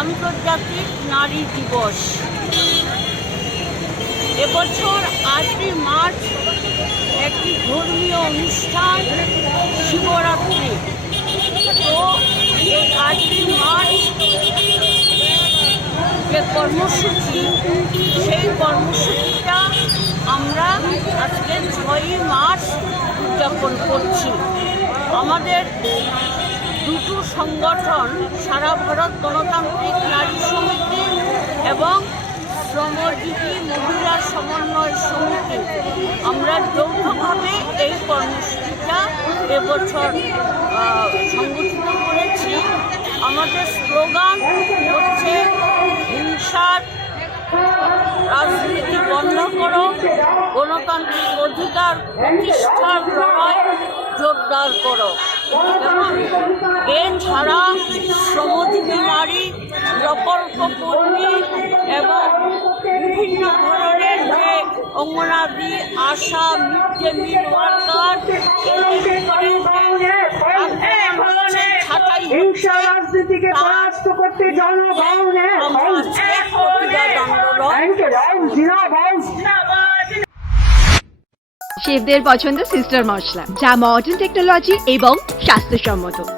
আন্তর্জাতিক নারী দিবস। এবছর আটই মার্চ একটি ধর্মীয় অনুষ্ঠান শিবরাত্রি। তো এই আটই মার্চ যে কর্মসূচি, সেই কর্মসূচিটা আমরা আজকে ছয়ই মার্চ উদযাপন করছি। আমাদের সংগঠন সারা ভারত গণতান্ত্রিক নারী সমিতি এবং শ্রমজীবী মহিলা সমন্বয় সমিতি। আমরা যৌথভাবে এই কর্মসূচিটা এবছর সংগঠিত করেছি। আমাদের স্লোগান হচ্ছে হিংসার রাজনীতি বন্ধ করো, গণতান্ত্রিক অধিকার প্রতিষ্ঠার লড়াই জোরদার করো। এছাড়া শ্রমজীবী নারী প্রকল্প কর্মী এবং বিভিন্ন ধরনের যে অঙ্গনাদি আশা মিড মিল ওয়ার্কার শেফদের পছন্দ সিস্টার মশলা, যা মডার্ন টেকনোলজি এবং স্বাস্থ্যসম্মত।